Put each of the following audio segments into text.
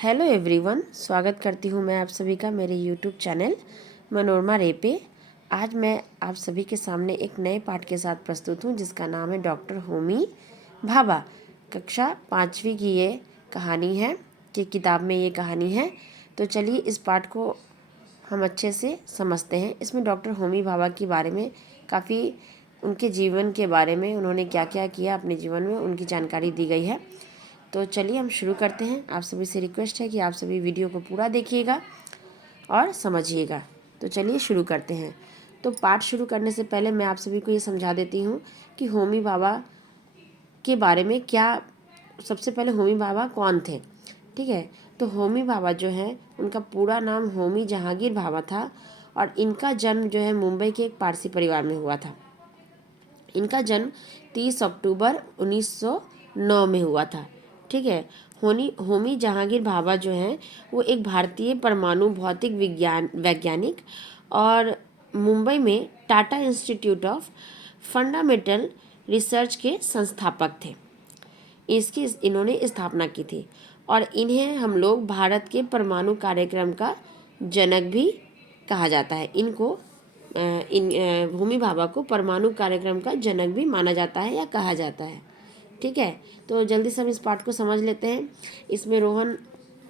Hello everyone, स्वागत करती हूँ मैं आप सभी का मेरे यूट्यूब चैनल मनोरमा रे पे। आज मैं आप सभी के सामने एक नए पाठ के साथ प्रस्तुत हूँ जिसका नाम है डॉक्टर होमी भाभा। कक्षा 5वीं की ये कहानी है कि किताब में ये कहानी है। तो चलिए इस पाठ को हम अच्छे से समझते हैं। इसमें डॉक्टर होमी भाभा के बारे में काफ़ी उनके जीवन के बारे में, उन्होंने क्या क्या किया अपने जीवन में, उनकी जानकारी दी गई है। तो चलिए हम शुरू करते हैं। आप सभी से रिक्वेस्ट है कि आप सभी वीडियो को पूरा देखिएगा और समझिएगा। तो चलिए शुरू करते हैं। तो पाठ शुरू करने से पहले मैं आप सभी को ये समझा देती हूँ कि होमी भाभा के बारे में क्या, सबसे पहले होमी भाभा कौन थे। ठीक है, तो होमी भाभा जो है उनका पूरा नाम होमी जहांगीर भाभा था और इनका जन्म जो है मुंबई के एक पारसी परिवार में हुआ था। इनका जन्म 30 अक्टूबर 1909 में हुआ था। ठीक है, होमी जहांगीर भाभा जो हैं वो एक भारतीय परमाणु भौतिक विज्ञान वैज्ञानिक और मुंबई में Tata institute of fundamental research के संस्थापक थे। इसकी इन्होंने स्थापना की थी और इन्हें हम लोग भारत के परमाणु कार्यक्रम का जनक भी कहा जाता है। इनको होमी भाभा को परमाणु कार्यक्रम का जनक भी माना जाता है या कहा जाता है। ठीक है, तो जल्दी से हम इस पाठ को समझ लेते हैं। इसमें रोहन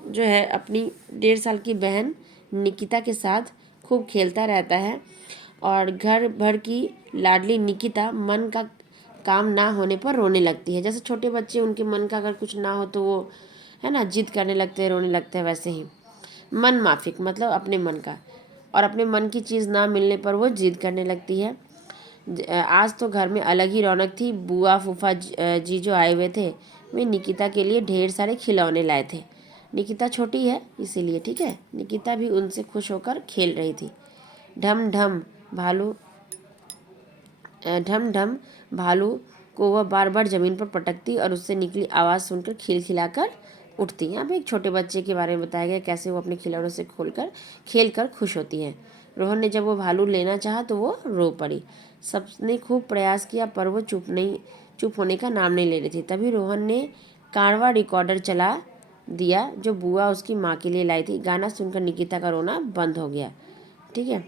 जो है अपनी 1.5 साल की बहन निकिता के साथ खूब खेलता रहता है और घर भर की लाडली निकिता मन का काम ना होने पर रोने लगती है। जैसे छोटे बच्चे, उनके मन का अगर कुछ ना हो तो वो है ना जिद करने लगते हैं, रोने लगते हैं, वैसे ही मन माफिक मतलब अपने मन का, और अपने मन की चीज़ ना मिलने पर वो जिद करने लगती है। आज तो घर में अलग ही रौनक थी। बुआ फूफा जी जो आए हुए थे वे निकिता के लिए ढेर सारे खिलौने लाए थे। निकिता छोटी है इसीलिए, ठीक है, निकिता भी उनसे खुश होकर खेल रही थी। ढम ढम भालू ढम ढम भालू को वह बार बार जमीन पर पटकती और उससे निकली आवाज़ सुनकर खिलखिलाकर उठती। यहाँ पे एक छोटे बच्चे के बारे में बताया गया कैसे वो अपने खिलौनों से खेल कर खुश होती है। रोहन ने जब वो भालू लेना चाहा तो वो रो पड़ी। सबने खूब प्रयास किया पर वो चुप होने का नाम नहीं ले रही थी। तभी रोहन ने कारवा रिकॉर्डर चला दिया जो बुआ उसकी माँ के लिए लाई थी। गाना सुनकर निकिता का रोना बंद हो गया। ठीक है,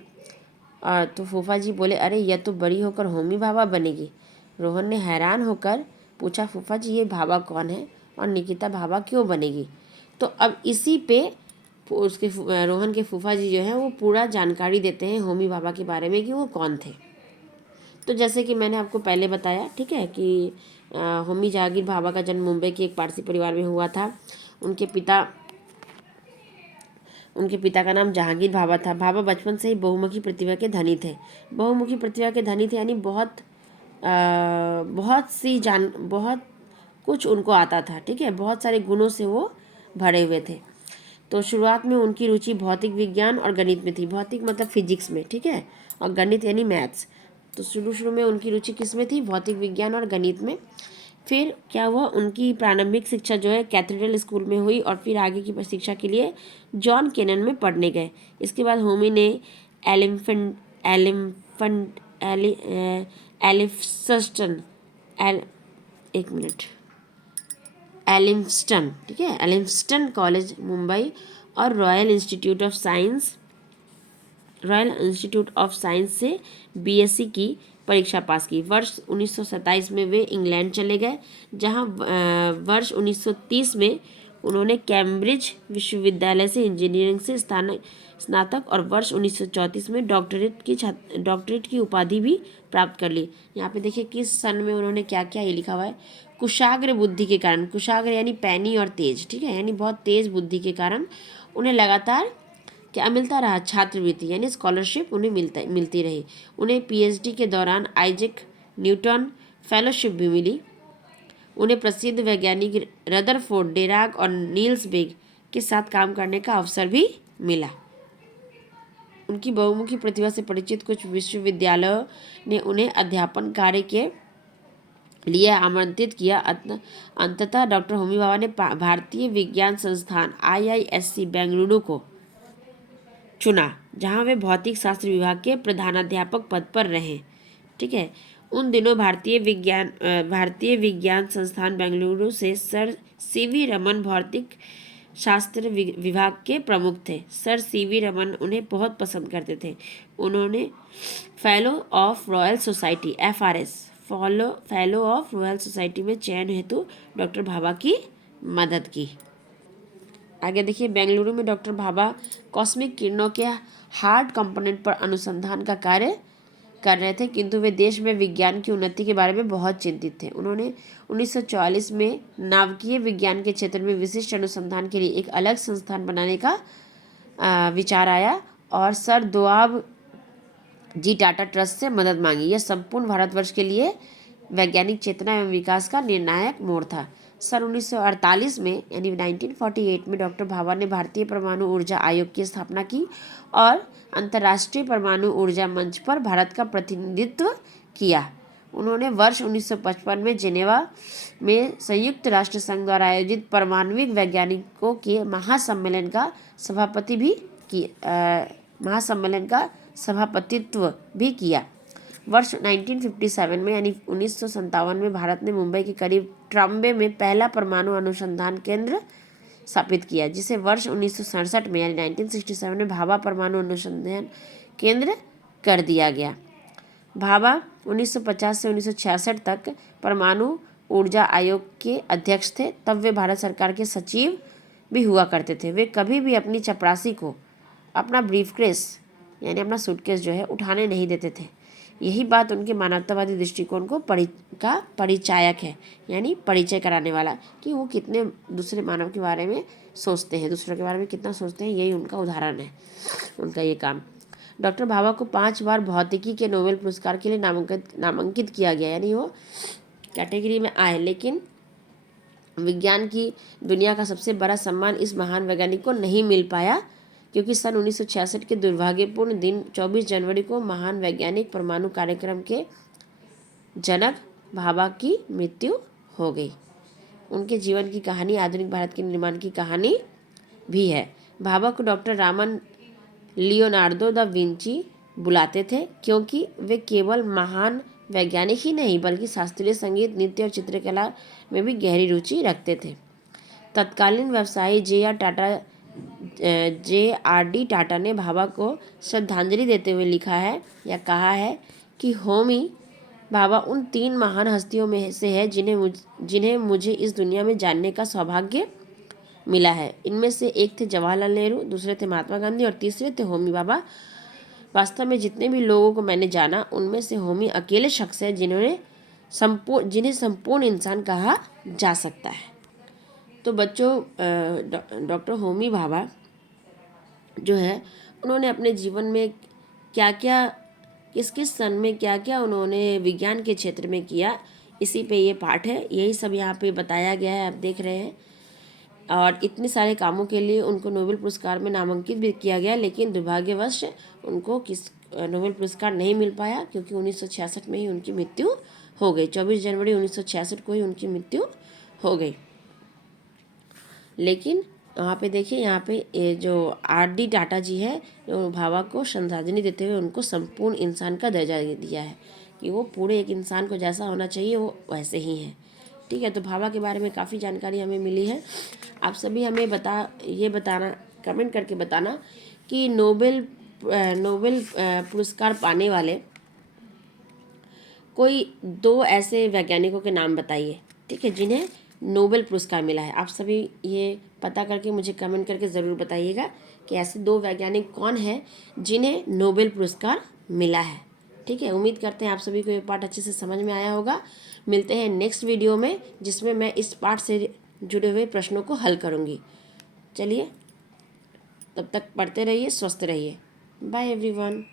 और तो फूफा जी बोले, अरे यह तो बड़ी होकर होमी भाभा बनेगी। रोहन ने हैरान होकर पूछा, फूफा जी ये भाभा कौन है और निकिता भाभा क्यों बनेगी। तो अब इसी पे उसके रोहन के फूफा जी जो हैं वो पूरा जानकारी देते हैं होमी भाभा के बारे में कि वो कौन थे। तो जैसे कि मैंने आपको पहले बताया, ठीक है, कि होमी जहांगीर भाभा का जन्म मुंबई के एक पारसी परिवार में हुआ था। उनके पिता का नाम जहांगीर भाभा था। भाभा बचपन से ही बहुमुखी प्रतिभा के धनी थे। बहुमुखी प्रतिभा के धनी थे यानी बहुत कुछ उनको आता था। ठीक है, बहुत सारे गुणों से वो भरे हुए थे। तो शुरुआत में उनकी रुचि भौतिक विज्ञान और गणित में थी। भौतिक मतलब फिजिक्स में, ठीक है, और गणित यानी मैथ्स। तो शुरू में उनकी रुचि किस में थी? भौतिक विज्ञान और गणित में। फिर क्या हुआ, उनकी प्रारंभिक शिक्षा जो है कैथेड्रल स्कूल में हुई और फिर आगे की शिक्षा के लिए जॉन केनन में पढ़ने गए। इसके बाद होमी ने एलिफेंट एलिफेंट एलि एलिफस्टन एक मिनट एलिम्स्टन, ठीक है, एलिम्स्टन कॉलेज मुंबई और रॉयल इंस्टीट्यूट ऑफ साइंस से बीएससी की परीक्षा पास की। वर्ष 1927 में वे इंग्लैंड चले गए, जहां वर्ष 1930 में उन्होंने कैम्ब्रिज विश्वविद्यालय से इंजीनियरिंग से स्नातक और वर्ष 1934 में डॉक्टरेट की उपाधि भी प्राप्त कर ली। यहाँ पे देखिए किस सन में उन्होंने क्या क्या ये लिखा हुआ है। कुशाग्र बुद्धि के कारण, कुशाग्र यानी पैनी और तेज, ठीक है, यानी बहुत तेज बुद्धि के कारण उन्हें लगातार क्या मिलता रहा? छात्रवृत्ति यानी स्कॉलरशिप उन्हें मिलती रही। उन्हें पीएचडी के दौरान आइजैक न्यूटन फेलोशिप भी मिली। उन्हें प्रसिद्ध वैज्ञानिक रदरफोर्ड डेराक और नील्स बेग के साथ काम करने का अवसर भी मिला। उनकी बहुमुखी प्रतिभा से परिचित कुछ विश्वविद्यालयों ने उन्हें अध्यापन कार्य के लिए आमंत्रित किया। अंततः डॉक्टर होमी भाभा ने भारतीय विज्ञान संस्थान IISc बेंगलुरु को चुना, जहां वे भौतिक शास्त्र विभाग के प्रधानाध्यापक पद पर रहे। ठीक है, उन दिनों भारतीय विज्ञान संस्थान बेंगलुरु से सर CV रमन शास्त्र विभाग के प्रमुख थे। सर सीवी रमन उन्हें बहुत पसंद करते थे। उन्होंने fellow of royal society FRS fellow of royal society में चयन हेतु डॉक्टर भाभा की मदद की। आगे देखिए, बेंगलुरु में डॉक्टर भाभा कॉस्मिक किरणों के हार्ड कंपोनेंट पर अनुसंधान का कार्य कर रहे थे, किंतु वे देश में विज्ञान की उन्नति के बारे में बहुत चिंतित थे। उन्होंने 1944 में नाभिकीय विज्ञान के क्षेत्र में विशिष्ट अनुसंधान के लिए एक अलग संस्थान बनाने का विचार आया और सर दोआब जी टाटा ट्रस्ट से मदद मांगी। यह संपूर्ण भारतवर्ष के लिए वैज्ञानिक चेतना एवं विकास का निर्णायक मोड़ था। सन 1948 में यानी 1948 में डॉक्टर भाभा ने भारतीय परमाणु ऊर्जा आयोग की स्थापना की और अंतर्राष्ट्रीय परमाणु ऊर्जा मंच पर भारत का प्रतिनिधित्व किया। उन्होंने वर्ष 1955 में जेनेवा में संयुक्त राष्ट्र संघ द्वारा आयोजित परमाणविक वैज्ञानिकों के महासम्मेलन का सभापतित्व भी किया। वर्ष 1957 में यानी 1957 में भारत ने मुंबई के करीब ट्राम्बे में पहला परमाणु अनुसंधान केंद्र स्थापित किया, जिसे वर्ष 1967 में यानी 1967 में भाभा परमाणु अनुसंधान केंद्र कर दिया गया। भाभा 1950 से 1966 तक परमाणु ऊर्जा आयोग के अध्यक्ष थे। तब वे भारत सरकार के सचिव भी हुआ करते थे। वे कभी भी अपनी चपरासी को अपना ब्रीफकेस यानी अपना सूटकेस जो है उठाने नहीं देते थे। यही बात उनके मानवतावादी दृष्टिकोण को परिचायक है, यानी परिचय कराने वाला, कि वो कितने दूसरे मानव के बारे में सोचते हैं, दूसरों के बारे में कितना सोचते हैं। यही उनका उदाहरण है, उनका ये काम। डॉक्टर भाभा को 5 बार भौतिकी के नोबेल पुरस्कार के लिए नामांकित किया गया, यानी वो कैटेगरी में आए। लेकिन विज्ञान की दुनिया का सबसे बड़ा सम्मान इस महान वैज्ञानिक को नहीं मिल पाया, क्योंकि सन 1966 के दुर्भाग्यपूर्ण दिन 24 जनवरी को महान वैज्ञानिक परमाणु कार्यक्रम के जनक भाभा की मृत्यु हो गई। उनके जीवन की कहानी आधुनिक भारत के निर्माण की कहानी भी है। भाभा को doctor Raman Leonardo da Vinci बुलाते थे, क्योंकि वे केवल महान वैज्ञानिक ही नहीं बल्कि शास्त्रीय संगीत, नृत्य और चित्रकला में भी गहरी रुचि रखते थे। तत्कालीन व्यवसायी JRD टाटा ने भाभा को श्रद्धांजलि देते हुए लिखा है या कहा है कि होमी भाभा उन 3 महान हस्तियों में से है जिन्हें मुझे इस दुनिया में जानने का सौभाग्य मिला है। इनमें से एक थे जवाहरलाल नेहरू, दूसरे थे महात्मा गांधी और तीसरे थे होमी भाभा। वास्तव में जितने भी लोगों को मैंने जाना उनमें से होमी अकेले शख्स है जिन्हें संपूर्ण इंसान कहा जा सकता है। तो बच्चों, डॉक्टर होमी भाभा जो है उन्होंने अपने जीवन में क्या क्या किस किस सन में क्या क्या उन्होंने विज्ञान के क्षेत्र में किया, इसी पे ये पाठ है। यही सब यहाँ पे बताया गया है, आप देख रहे हैं। और इतने सारे कामों के लिए उनको नोबेल पुरस्कार में नामांकित भी किया गया, लेकिन दुर्भाग्यवश उनको नोबेल पुरस्कार नहीं मिल पाया, क्योंकि 1966 में ही उनकी मृत्यु हो गई। 24 जनवरी 1966 को ही उनकी मृत्यु हो गई। लेकिन वहाँ पे देखिए, यहाँ पे ये जो RD टाटा जी है, जो भाभा को श्रद्धांजलि देते हुए उनको संपूर्ण इंसान का दर्जा दिया है, कि वो पूरे एक इंसान को जैसा होना चाहिए वो वैसे ही हैं। ठीक है, तो भाभा के बारे में काफ़ी जानकारी हमें मिली है। आप सभी हमें बताना कमेंट करके बताना कि नोबेल पुरस्कार पाने वाले कोई 2 ऐसे वैज्ञानिकों के नाम बताइए, ठीक है, जिन्हें नोबेल पुरस्कार मिला है। आप सभी ये पता करके मुझे कमेंट करके ज़रूर बताइएगा कि ऐसे 2 वैज्ञानिक कौन हैं जिन्हें नोबेल पुरस्कार मिला है। ठीक है, उम्मीद करते हैं आप सभी को ये पाठ अच्छे से समझ में आया होगा। मिलते हैं नेक्स्ट वीडियो में, जिसमें मैं इस पाठ से जुड़े हुए प्रश्नों को हल करूँगी। चलिए, तब तक पढ़ते रहिए, स्वस्थ रहिए। Bye everyone.